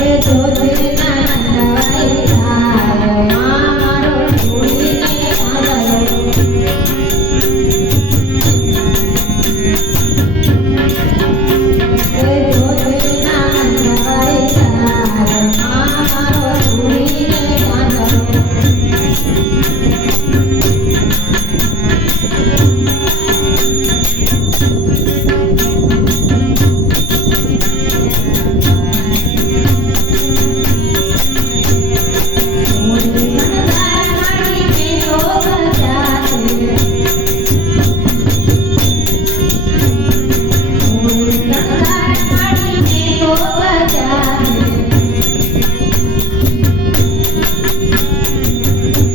Let's go.